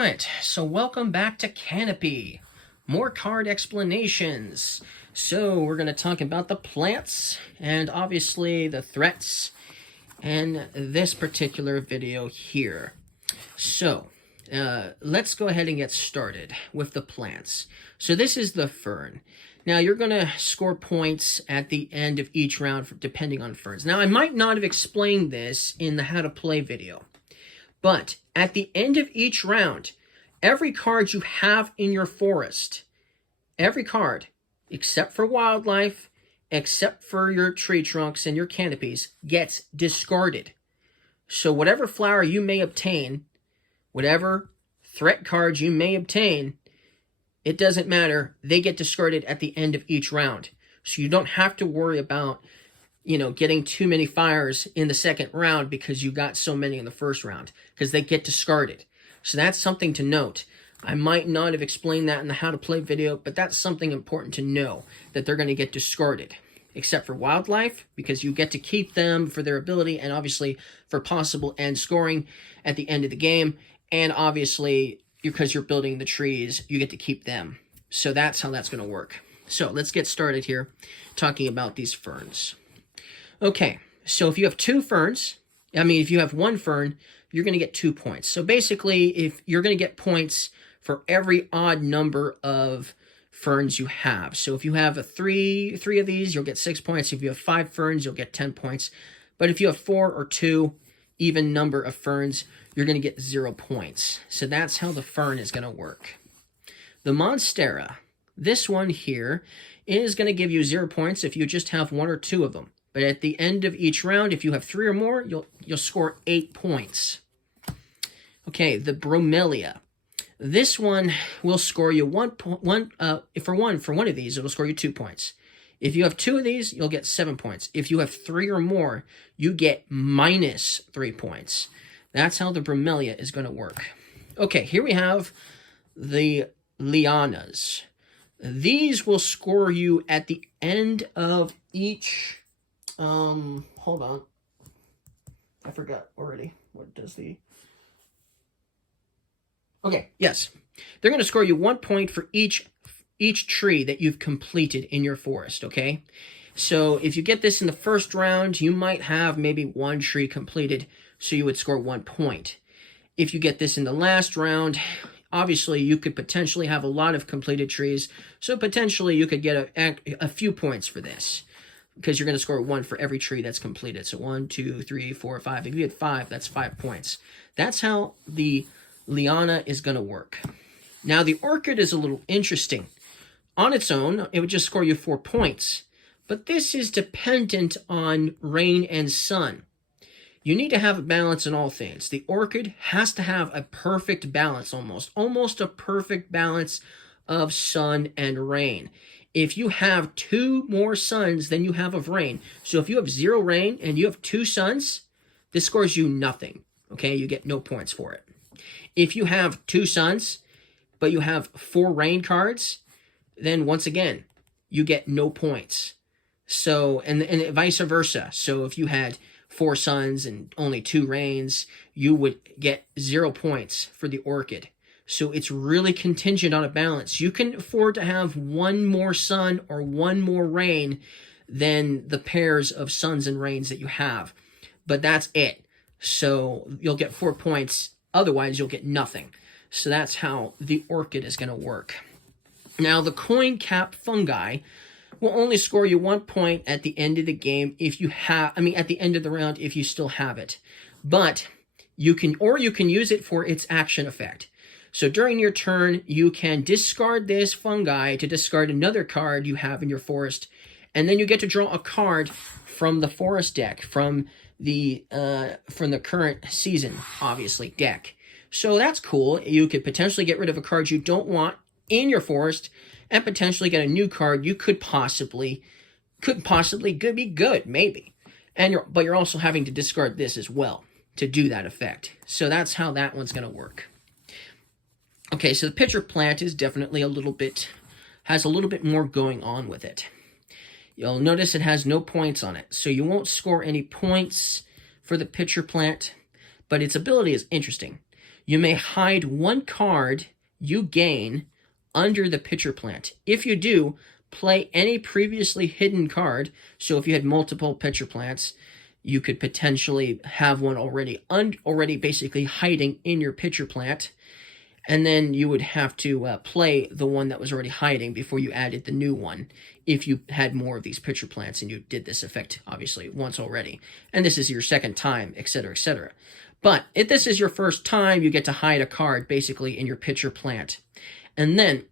Alright, so welcome back to Canopy. More card explanations. So we're going to talk about the plants and obviously the threats in this particular video here. So let's go ahead and get started with the plants. So this is the fern. Now you're going to score points at the end of each round depending on ferns. Now I might not have explained this in the how to play video. But at the end of each round, every card you have in your forest, every card, except for wildlife, except for your tree trunks and your canopies, gets discarded. So whatever flower you may obtain, whatever threat cards you may obtain, it doesn't matter. They get discarded at the end of each round. So you don't have to worry about, getting too many fires in the second round because you got so many in the first round, because they get discarded. So that's something to note. I might not have explained that in the how to play video, but that's something important to know, that they're going to get discarded, except for wildlife, because you get to keep them for their ability and obviously for possible end scoring at the end of the game. And obviously, because you're building the trees, you get to keep them. So that's how that's going to work. So let's get started here talking about these ferns. Okay, so if you have if you have one fern, you're going to get 2 points. So basically, if you're going to get points for every odd number of ferns you have. So if you have three of these, you'll get 6 points. If you have 5 ferns, you'll get 10 points. But if you have 4 or 2 even number of ferns, you're going to get 0 points. So that's how the fern is going to work. The monstera, this one here, is going to give you 0 points if you just have 1 or 2 of them. But at the end of each round, if you have 3 or more, you'll score 8 points. Okay, the Bromelia. This one will score you for one of these, it'll score you 2 points. If you have 2 of these, you'll get 7 points. If you have 3 or more, you get minus 3 points. That's how the Bromelia is going to work. Okay, here we have the Lianas. These will score you at the end of each... hold on. I forgot already. What does the... Okay, yes. They're going to score you 1 point for each tree that you've completed in your forest, okay? So if you get this in the first round, you might have maybe 1 tree completed, so you would score 1 point. If you get this in the last round, obviously you could potentially have a lot of completed trees, so potentially you could get a few points for this, because you're going to score 1 for every tree that's completed. So 1, 2, 3, 4, 5. If you had 5, that's 5 points. That's how the Liana is going to work. Now, the Orchid is a little interesting. On its own, it would just score you 4 points. But this is dependent on rain and sun. You need to have a balance in all things. The Orchid has to have a perfect balance, almost a perfect balance of sun and rain. If you have 2 more suns than you have of rain, so if you have 0 rain and you have 2 suns, this scores you nothing, okay? You get no points for it. If you have 2 suns, but you have 4 rain cards, then once again, you get no points. So, and vice versa. So if you had 4 suns and only 2 rains, you would get 0 points for the Orchid. So it's really contingent on a balance. You can afford to have 1 more sun or 1 more rain than the pairs of suns and rains that you have. But that's it. So you'll get 4 points. Otherwise, you'll get nothing. So that's how the Orchid is going to work. Now, the coin Cap Fungi will only score you 1 point at the end of the game if you have, at the end of the round if you still have it. But you can use it for its action effect. So during your turn, you can discard this fungi to discard another card you have in your forest, and then you get to draw a card from the forest deck, from the current season, obviously, deck. So that's cool. You could potentially get rid of a card you don't want in your forest, and potentially get a new card you could possibly be good, maybe. But you're also having to discard this as well to do that effect. So that's how that one's going to work. Okay, so the pitcher plant is definitely has a little bit more going on with it. You'll notice it has no points on it, so you won't score any points for the pitcher plant, but its ability is interesting. You may hide one card you gain under the pitcher plant. If you do, play any previously hidden card. So if you had multiple pitcher plants, you could potentially have one already basically hiding in your pitcher plant. And then you would have to play the one that was already hiding before you added the new one, if you had more of these pitcher plants and you did this effect, obviously, once already. And this is your second time, etc., etc. But if this is your first time, you get to hide a card, basically, in your pitcher plant. And then,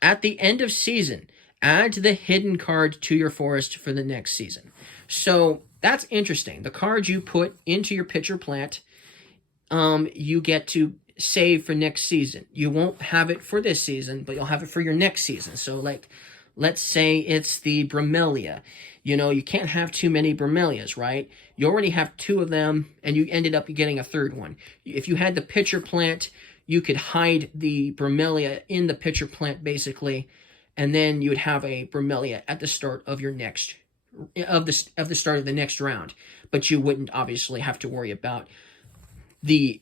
at the end of season, add the hidden card to your forest for the next season. So, that's interesting. The card you put into your pitcher plant, you get to save for next season. You won't have it for this season, but you'll have it for your next season. So, like, let's say it's the Bromelia. You know, you can't have too many Bromelias, right? You already have 2 of them, and you ended up getting a third one. If you had the pitcher plant, you could hide the Bromelia in the pitcher plant, basically, and then you would have a Bromelia at the start of your next start of the next round. But you wouldn't obviously have to worry about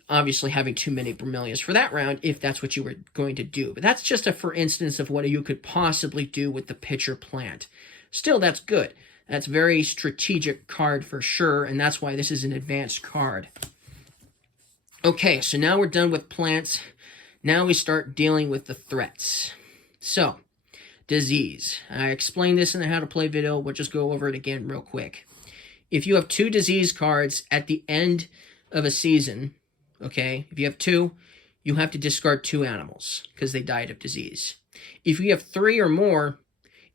obviously having too many Bromelias for that round if that's what you were going to do. But that's just a for instance of what you could possibly do with the pitcher plant. Still, that's good. That's very strategic card for sure, and that's why this is an advanced card. Okay, so now we're done with plants. Now we start dealing with the threats. So, disease. I explained this in the How to Play video. We'll just go over it again real quick. If you have 2 disease cards at the end of a season, okay, if you have 2, you have to discard 2 animals because they died of disease. If you have 3 or more,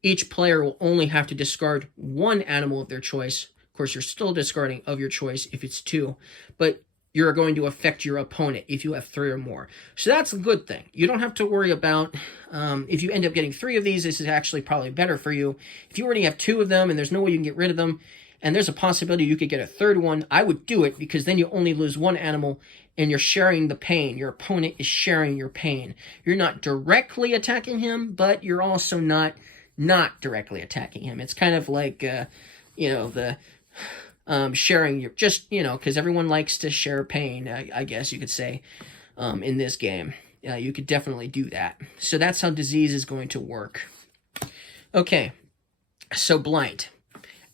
each player will only have to discard 1 animal of their choice. Of course, you're still discarding of your choice if it's 2, but you're going to affect your opponent if you have 3 or more. So that's a good thing. You don't have to worry about if you end up getting 3 of these, this is actually probably better for you. If you already have 2 of them and there's no way you can get rid of them, and there's a possibility you could get a third one, I would do it because then you only lose 1 animal and you're sharing the pain. Your opponent is sharing your pain. You're not directly attacking him, but you're also not directly attacking him. It's kind of like, the sharing your, just, because everyone likes to share pain, I guess you could say, in this game. You could definitely do that. So that's how disease is going to work. Okay, so blight.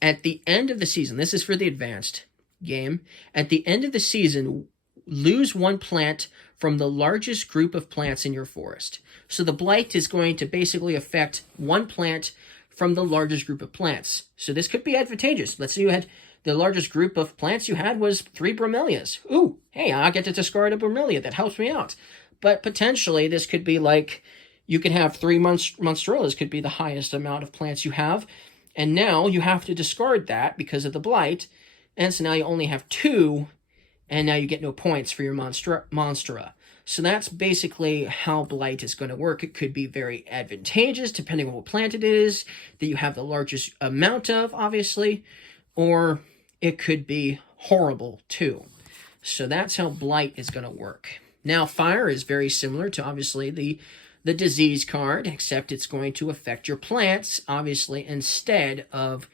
At the end of the season, this is for the advanced game, at the end of the season, lose 1 plant from the largest group of plants in your forest. So the blight is going to basically affect 1 plant from the largest group of plants. So this could be advantageous. Let's say you had the largest group of plants you had was 3 bromelias. Ooh, hey, I get to discard a bromelia. That helps me out. But potentially this could be like, you could have 3 monsterillas could be the highest amount of plants you have. And now you have to discard that because of the blight. And so now you only have 2, and now you get no points for your monstera. So that's basically how blight is going to work. It could be very advantageous, depending on what plant it is, that you have the largest amount of, obviously, or it could be horrible, too. So that's how blight is going to work. Now, fire is very similar to, obviously, the disease card, except it's going to affect your plants, obviously, instead of,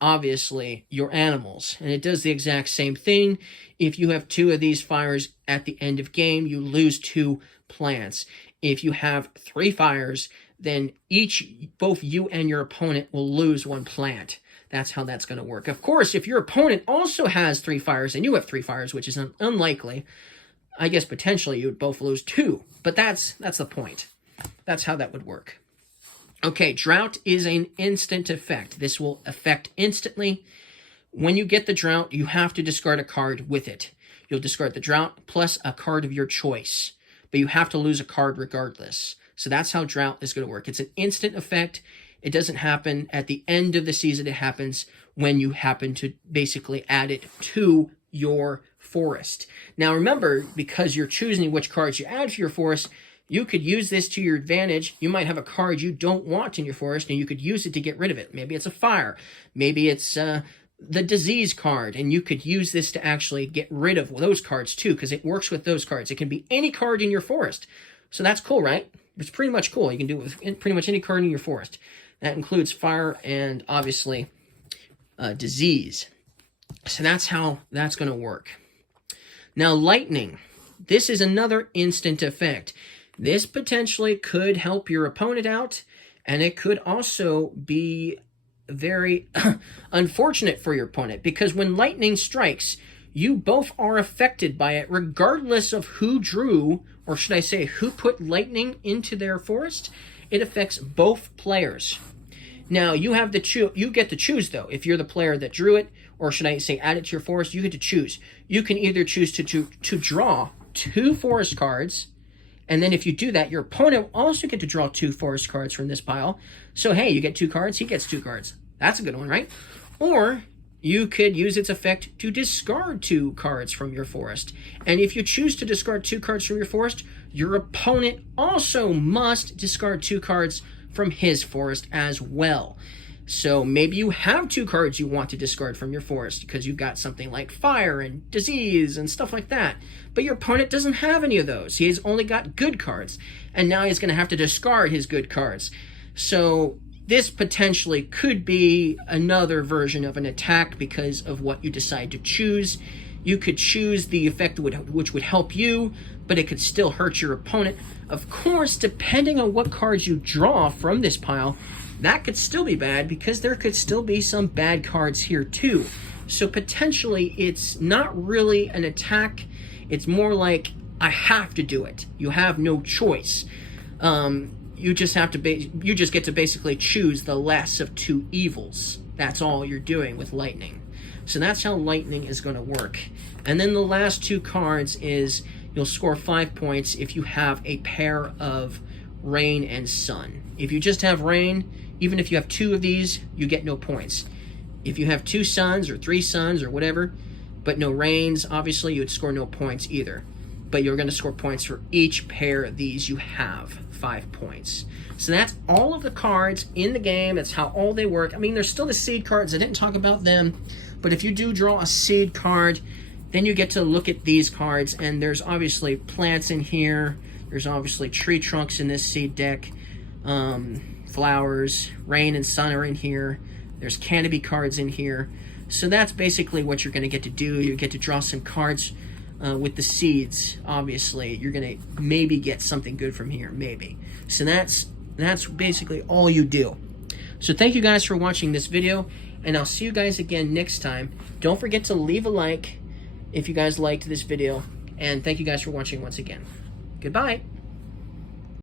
obviously, your animals. And it does the exact same thing. If you have 2 of these fires at the end of game, you lose 2 plants. If you have 3 fires, then both you and your opponent will lose 1 plant. That's how that's going to work. Of course, if your opponent also has 3 fires and you have 3 fires, which is unlikely, I guess potentially you would both lose 2. But that's the point. That's how that would work. Okay, Drought is an instant effect. This will affect instantly. When you get the Drought, you have to discard a card with it. You'll discard the Drought plus a card of your choice. But you have to lose a card regardless. So that's how Drought is going to work. It's an instant effect. It doesn't happen at the end of the season. It happens when you happen to basically add it to your forest. Now remember, because you're choosing which cards you add to your forest, you could use this to your advantage. You might have a card you don't want in your forest, and you could use it to get rid of it. Maybe it's a fire. Maybe it's the disease card, and you could use this to actually get rid of those cards too, because it works with those cards. It can be any card in your forest. So that's cool, right? It's pretty much cool. You can do it with pretty much any card in your forest. That includes fire and, obviously, disease. So that's how that's going to work. Now, lightning. This is another instant effect. This potentially could help your opponent out, and it could also be very unfortunate for your opponent, because when lightning strikes, you both are affected by it, regardless of who drew, or should I say, who put lightning into their forest. It affects both players. Now, you have you get to choose, though. If you're the player that drew it, or should I say add it to your forest, you get to choose. You can either choose to draw 2 forest cards, and then if you do that, your opponent will also get to draw 2 forest cards from this pile. So, hey, you get 2 cards, he gets 2 cards. That's a good one, right? Or you could use its effect to discard 2 cards from your forest. And if you choose to discard 2 cards from your forest, your opponent also must discard 2 cards from his forest as well. So maybe you have 2 cards you want to discard from your forest because you've got something like fire and disease and stuff like that. But your opponent doesn't have any of those. He has only got good cards. And now he's going to have to discard his good cards. So this potentially could be another version of an attack because of what you decide to choose. You could choose the effect which would help you, but it could still hurt your opponent. Of course, depending on what cards you draw from this pile, that could still be bad because there could still be some bad cards here too. So potentially it's not really an attack. It's more like, I have to do it. You have no choice. You just get to basically choose the less of 2 evils. That's all you're doing with lightning. So that's how lightning is going to work. And then the last 2 cards is you'll score 5 points if you have a pair of rain and sun. If you just have rain, even if you have 2 of these, you get no points. If you have 2 suns or 3 suns or whatever, but no rains, obviously you would score no points either. But you're going to score points for each pair of these you have, 5 points. So that's all of the cards in the game. That's how all they work. I mean, there's still the seed cards. I didn't talk about them. But if you do draw a seed card, then you get to look at these cards. And there's obviously plants in here. There's obviously tree trunks in this seed deck. Flowers, rain and sun are in here. There's canopy cards in here. So that's basically what you're going to get to do. You get to draw some cards with the seeds. Obviously, you're going to maybe get something good from here, maybe. So that's basically all you do. So thank you guys for watching this video, and I'll see you guys again next time. Don't forget to leave a like if you guys liked this video, and thank you guys for watching once again. Goodbye.